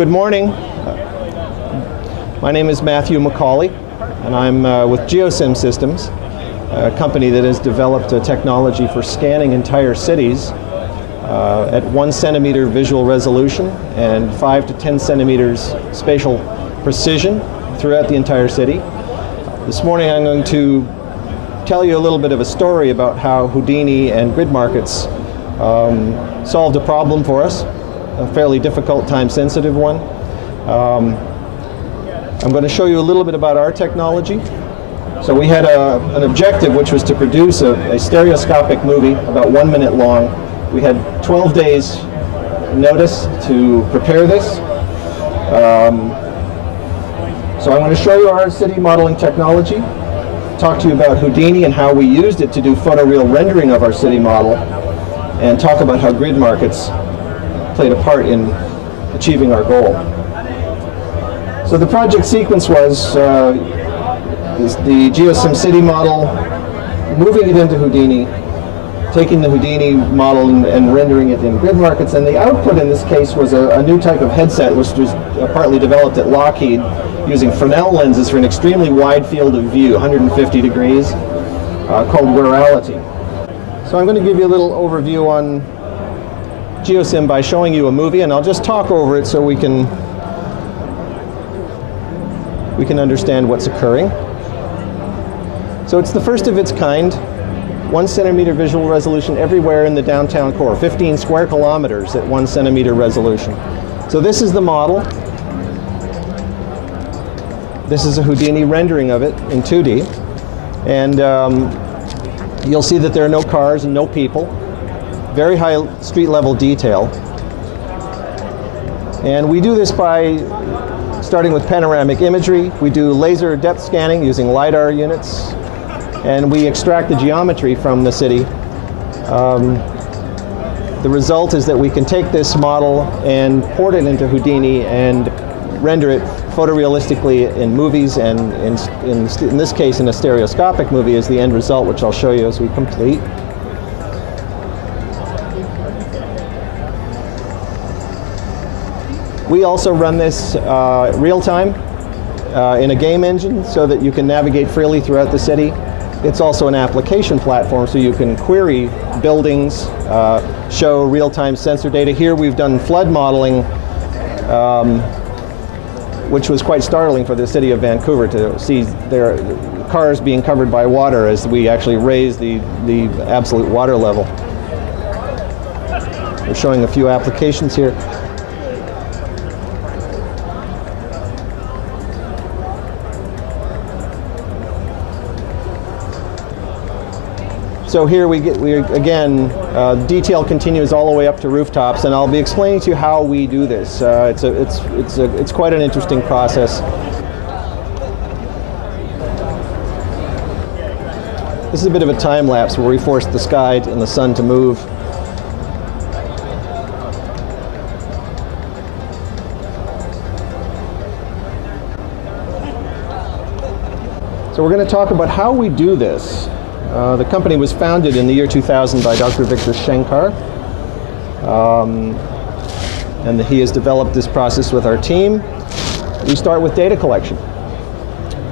Good morning. My name is McCauley, and I'm with GeoSim Systems, a company that has developed a technology for scanning entire cities at 1 centimeter visual resolution and 5 to 10 centimeters spatial precision throughout the entire city. This morning I'm going to tell you a little bit of a story about how Houdini and grid markets solved a problem for us, a fairly difficult, time-sensitive one. I'm going to show you a little bit about our technology. So we had an objective, which was to produce a stereoscopic movie about 1 minute long. We had 12 days notice to prepare this. So I'm going to show you our city modeling technology, talk to you about Houdini and how we used it to do photoreal rendering of our city model, and talk about how grid markets played a part in achieving our goal. So the project sequence was the GeoSim city model, moving it into Houdini, taking the Houdini model and rendering it in grid markets, and the output in this case was a new type of headset which was partly developed at Lockheed using Fresnel lenses for an extremely wide field of view, 150 degrees, called Wearality. So I'm going to give you a little overview on GeoSim by showing you a movie, and I'll just talk over it so we can understand what's occurring. So it's the first of its kind, 1 centimeter visual resolution everywhere in the downtown core, 15 square kilometers at 1 centimeter resolution. So this is the model. This is a Houdini rendering of it in 2D. And you'll see that there are no cars and no people. Very high street level detail. And we do this by starting with panoramic imagery. We do laser depth scanning using LiDAR units. And we extract the geometry from the city. The result is that we can take this model and port it into Houdini and render it photorealistically in movies, and in this case in a stereoscopic movie is the end result, which I'll show you as we complete. We also run this real-time in a game engine so that you can navigate freely throughout the city. It's also an application platform, so you can query buildings, show real-time sensor data. Here we've done flood modeling, which was quite startling for the city of Vancouver to see their cars being covered by water as we actually raise the absolute water level. We're showing a few applications here. So here again, detail continues all the way up to rooftops, and I'll be explaining to you how we do this. It's quite an interesting process. This is a bit of a time lapse where we force the sky and the sun to move. So we're going to talk about how we do this. The company was founded in the year 2000 by Dr. Victor Shankar, and he has developed this process with our team. We start with data collection.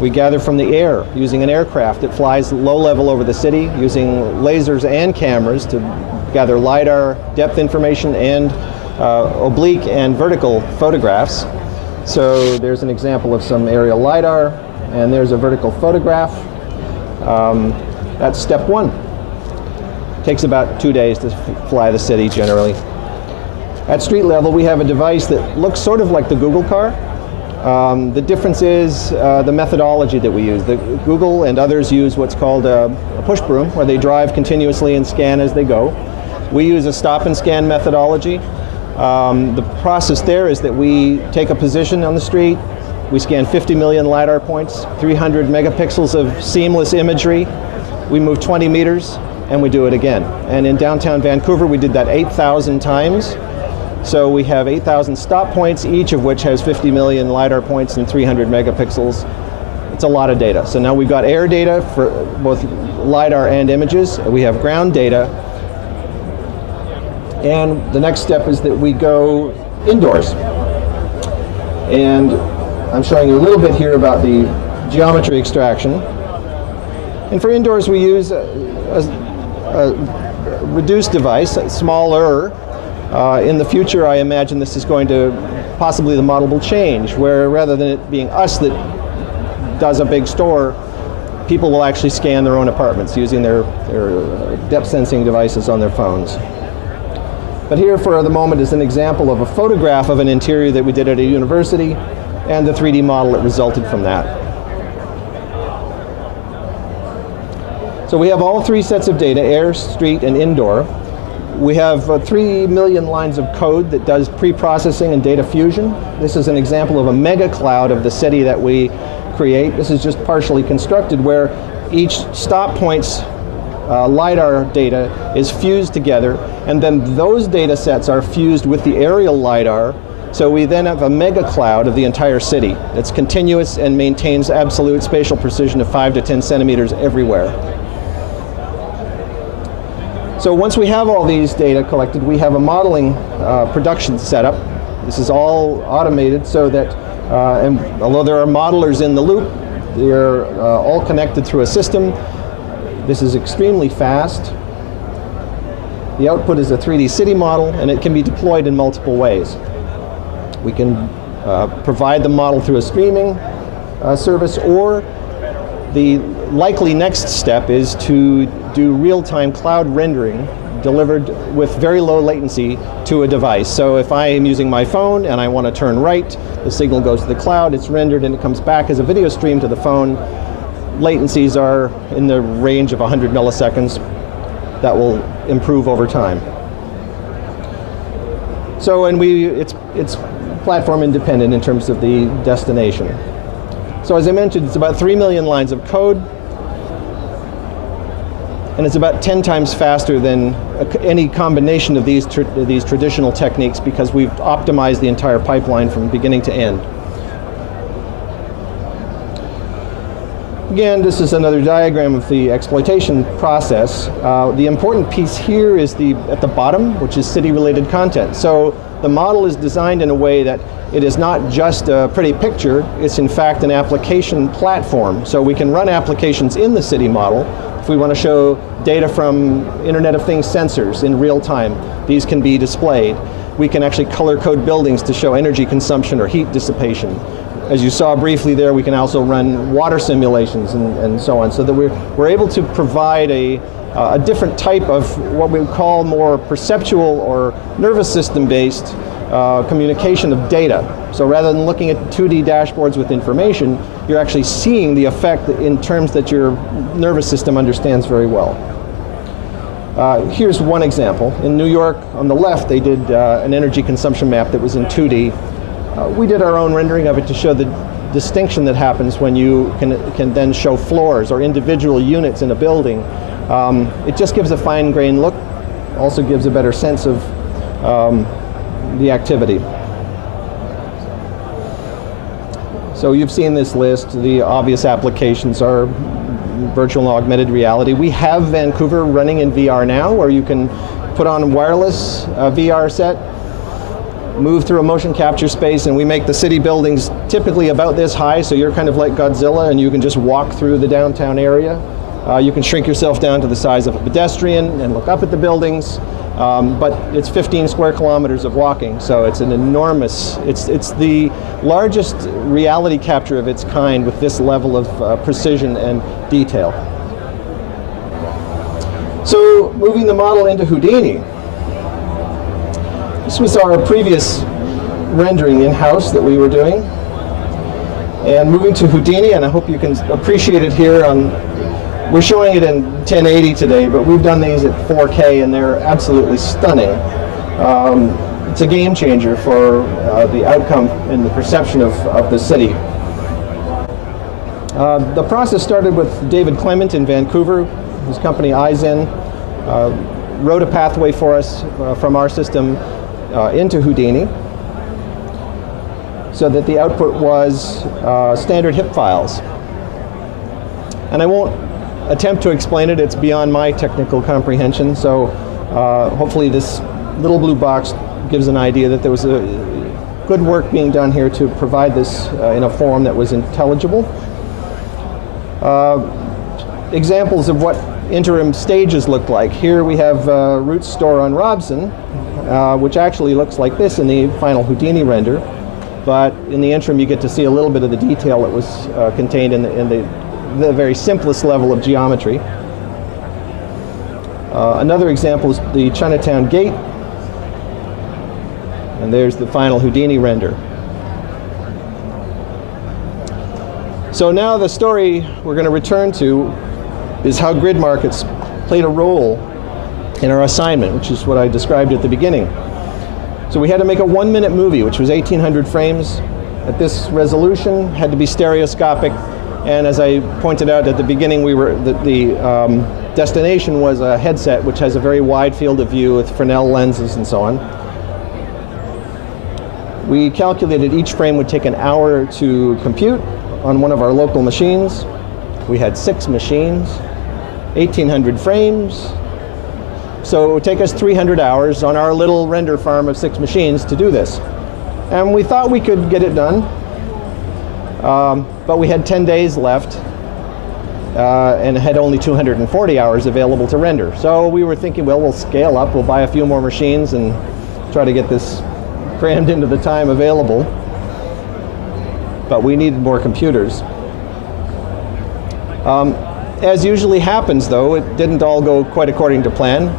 We gather from the air using an aircraft that flies low level over the city, using lasers and cameras to gather LiDAR, depth information, and oblique and vertical photographs. So there's an example of some aerial LiDAR, and there's a vertical photograph. That's step one. Takes about 2 days to fly the city generally. At street level, we have a device that looks sort of like the Google car. The difference is the methodology that we use. Google and others use what's called a push broom, where they drive continuously and scan as they go. We use a stop and scan methodology. The process there is that we take a position on the street, we scan 50 million LiDAR points, 300 megapixels of seamless imagery. We move 20 meters, and we do it again. And in downtown Vancouver, we did that 8,000 times. So we have 8,000 stop points, each of which has 50 million LiDAR points and 300 megapixels. It's a lot of data. So now we've got air data for both LiDAR and images. We have ground data. And the next step is that we go indoors. And I'm showing you a little bit here about the geometry extraction. And for indoors, we use a reduced device, smaller. In the future, I imagine this is going to, possibly the model will change, where rather than it being us that does a big store, people will actually scan their own apartments using their depth sensing devices on their phones. But here for the moment is an example of a photograph of an interior that we did at a university and the 3D model that resulted from that. So we have all three sets of data, air, street, and indoor. We have 3 million lines of code that does pre-processing and data fusion. This is an example of a mega cloud of the city that we create. This is just partially constructed where each stop point's LiDAR data is fused together, and then those data sets are fused with the aerial LiDAR. So we then have a mega cloud of the entire city that's continuous and maintains absolute spatial precision of 5 to 10 centimeters everywhere. So once we have all these data collected, we have a modeling production setup. This is all automated so that, and although there are modelers in the loop, they're all connected through a system. This is extremely fast. The output is a 3D city model, and it can be deployed in multiple ways. We can provide the model through a streaming service, or the likely next step is to do real-time cloud rendering delivered with very low latency to a device. So if I am using my phone and I want to turn right, the signal goes to the cloud, it's rendered, and it comes back as a video stream to the phone. Latencies are in the range of 100 milliseconds. That will improve over time. So, and it's platform independent in terms of the destination. So as I mentioned, it's about 3 million lines of code, and it's about 10 times faster than any combination of these traditional techniques, because we've optimized the entire pipeline from beginning to end. Again, this is another diagram of the exploitation process. The important piece here is at the bottom, which is city-related content. So the model is designed in a way that it is not just a pretty picture, it's in fact an application platform. So we can run applications in the city model. If we want to show data from Internet of Things sensors in real time, these can be displayed. We can actually color code buildings to show energy consumption or heat dissipation. As you saw briefly there, we can also run water simulations and so on, so that we're able to provide a different type of what we would call more perceptual or nervous system based communication of data. So rather than looking at 2D dashboards with information, you're actually seeing the effect in terms that your nervous system understands very well. Here's one example. In New York, on the left, they did an energy consumption map that was in 2D. We did our own rendering of it to show the distinction that happens when you can then show floors or individual units in a building. It just gives a fine-grained look, also gives a better sense of the activity. So you've seen this list. The obvious applications are virtual and augmented reality. We have Vancouver running in VR now, where you can put on a wireless VR set, move through a motion capture space, and we make the city buildings typically about this high, so you're kind of like Godzilla and you can just walk through the downtown area. You can shrink yourself down to the size of a pedestrian and look up at the buildings, but it's 15 square kilometers of walking, so it's an enormous, it's the largest reality capture of its kind with this level of precision and detail. So moving the model into Houdini. This was our previous rendering in-house that we were doing. And moving to Houdini, and I hope you can appreciate it here we're showing it in 1080 today, but we've done these at 4K and they're absolutely stunning. It's a game changer for the outcome and the perception of the city. The process started with David Clement in Vancouver. His company iZen wrote a pathway for us from our system into Houdini, so that the output was standard HIP files. And I won't attempt to explain it, it's beyond my technical comprehension, so hopefully this little blue box gives an idea that there was good work being done here to provide this in a form that was intelligible. Examples of what interim stages look like. Here we have Root Store on Robson, which actually looks like this in the final Houdini render. But in the interim, you get to see a little bit of the detail that was contained in the very simplest level of geometry. Another example is the Chinatown Gate. And there's the final Houdini render. So now the story we're going to return to is how grid markets played a role in our assignment, which is what I described at the beginning. So we had to make a 1-minute movie, which was 1,800 frames at this resolution, had to be stereoscopic, and as I pointed out at the beginning, the destination was a headset which has a very wide field of view with Fresnel lenses and so on. We calculated each frame would take an hour to compute on one of our local machines. We had 6 machines, 1,800 frames. So it would take us 300 hours on our little render farm of 6 machines to do this. And we thought we could get it done, but we had 10 days left and had only 240 hours available to render. So we were thinking, well, we'll scale up, we'll buy a few more machines and try to get this crammed into the time available. But we needed more computers. As usually happens, though, it didn't all go quite according to plan.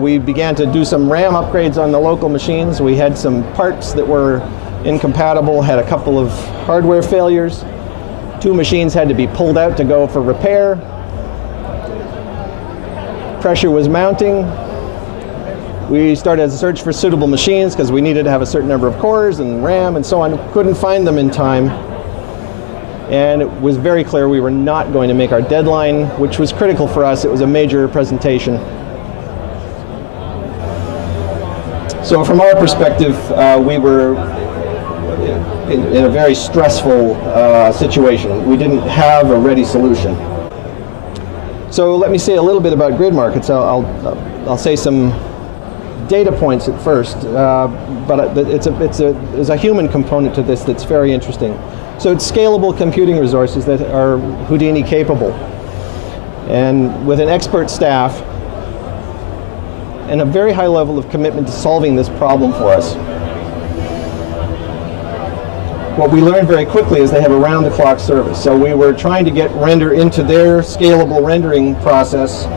We began to do some RAM upgrades on the local machines. We had some parts that were incompatible, had a couple of hardware failures. 2 machines had to be pulled out to go for repair. Pressure was mounting. We started a search for suitable machines because we needed to have a certain number of cores and RAM and so on. Couldn't find them in time. And it was very clear we were not going to make our deadline, which was critical for us. It was a major presentation. So from our perspective, we were in a very stressful situation. We didn't have a ready solution. So let me say a little bit about grid markets. I'll say some data points at first, but there's a human component to this that's very interesting. So it's scalable computing resources that are Houdini capable. And with an expert staff and a very high level of commitment to solving this problem for us. What we learned very quickly is they have a round-the-clock service. So we were trying to get render into their scalable rendering process.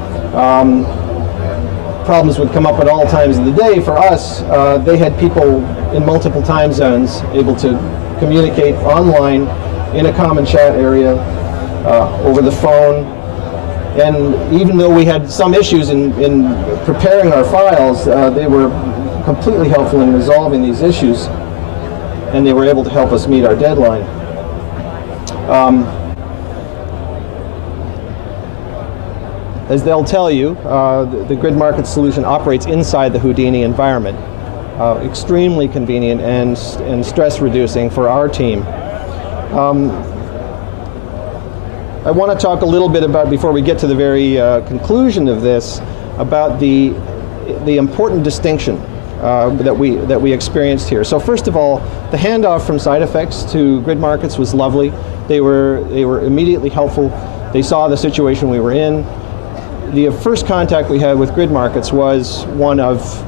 Problems would come up at all times of the day. For us, they had people in multiple time zones able to communicate online in a common chat area, over the phone. And even though we had some issues in preparing our files, they were completely helpful in resolving these issues, and they were able to help us meet our deadline. As they'll tell you, the grid market solution operates inside the Houdini environment. Extremely convenient and stress reducing for our team. I want to talk a little bit about, before we get to the very conclusion of this, about the important distinction that we experienced here. So first of all, the handoff from SideFX to grid markets was lovely. They were immediately helpful. They saw the situation we were in. The first contact we had with grid markets was one of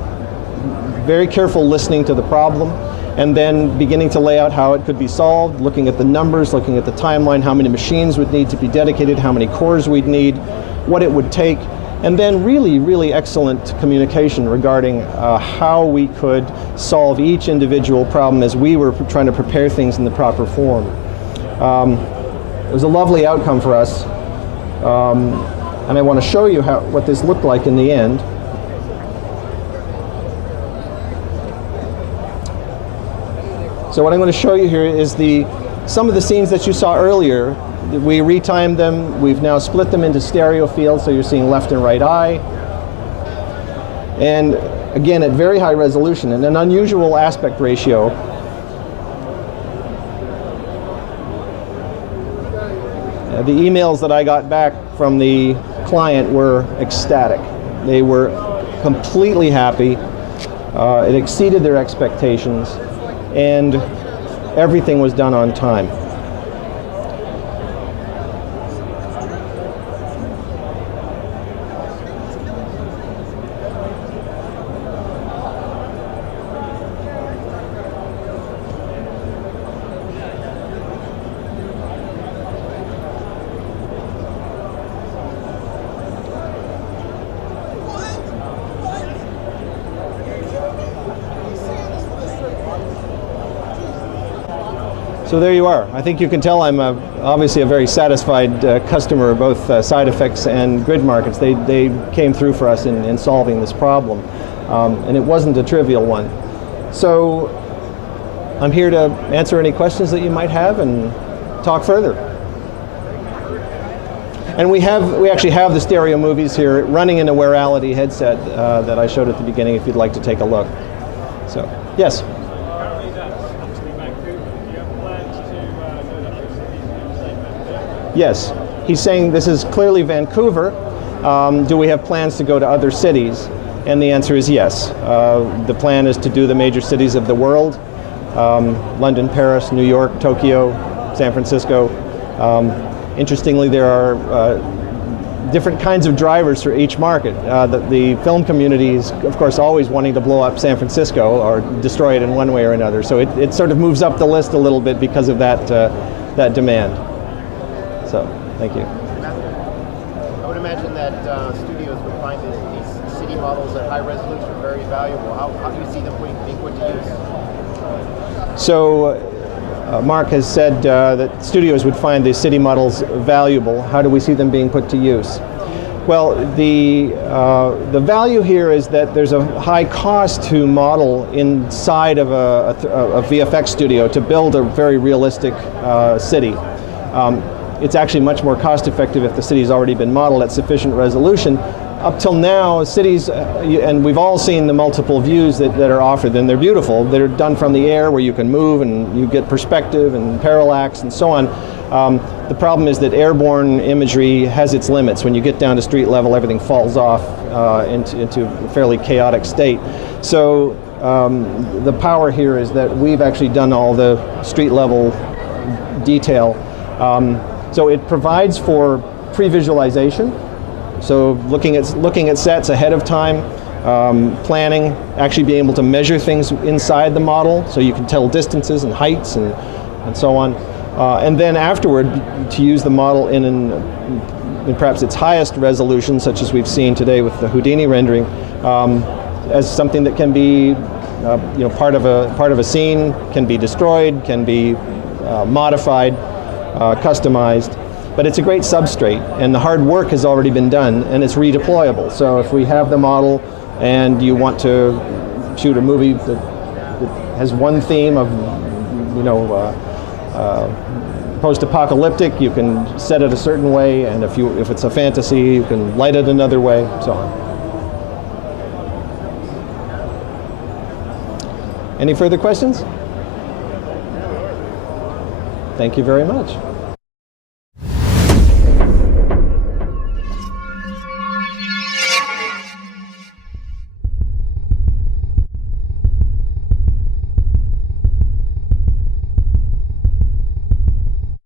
very careful listening to the problem, and then beginning to lay out how it could be solved, looking at the numbers, looking at the timeline, how many machines would need to be dedicated, how many cores we'd need, what it would take, and then really, really excellent communication regarding how we could solve each individual problem as we were trying to prepare things in the proper form. It was a lovely outcome for us, and I want to show you what this looked like in the end. So what I'm going to show you here is some of the scenes that you saw earlier. We retimed them. We've now split them into stereo fields, so you're seeing left and right eye. And again, at very high resolution and an unusual aspect ratio. The emails that I got back from the client were ecstatic. They were completely happy. It exceeded their expectations. and everything was done on time. So there you are. I think you can tell I'm obviously a very satisfied customer of both SideFX and grid markets. They came through for us in solving this problem, and it wasn't a trivial one. So I'm here to answer any questions that you might have and talk further. And we actually have the stereo movies here running in a Wearality headset that I showed at the beginning if you'd like to take a look. So, yes? Yes, he's saying this is clearly Vancouver. Do we have plans to go to other cities? And the answer is yes. The plan is to do the major cities of the world, London, Paris, New York, Tokyo, San Francisco. Interestingly, there are different kinds of drivers for each market. The film community is, of course, always wanting to blow up San Francisco or destroy it in one way or another. So it sort of moves up the list a little bit because of that demand. So, thank you. I would imagine that studios would find these city models at high resolution very valuable. How do you see them being put to use? So, Mark has said that studios would find these city models valuable. How do we see them being put to use? Well, the value here is that there's a high cost to model inside of a VFX studio to build a very realistic city. It's actually much more cost effective if the city's already been modeled at sufficient resolution. Up till now, cities, and we've all seen the multiple views that are offered, and they're beautiful. They're done from the air where you can move and you get perspective and parallax and so on. The problem is that airborne imagery has its limits. When you get down to street level, everything falls off into a fairly chaotic state. So the power here is that we've actually done all the street level detail. So it provides for pre-visualization. So looking at sets ahead of time, planning, actually being able to measure things inside the model, so you can tell distances and heights and so on. And then afterward, to use the model in perhaps its highest resolution, such as we've seen today with the Houdini rendering, as something that can be, part of a scene, can be destroyed, can be modified, customized. But it's a great substrate, and the hard work has already been done, and it's redeployable. So if we have the model and you want to shoot a movie that has one theme of, post-apocalyptic, you can set it a certain way, and if it's a fantasy, you can light it another way, so on. Any further questions? Thank you very much.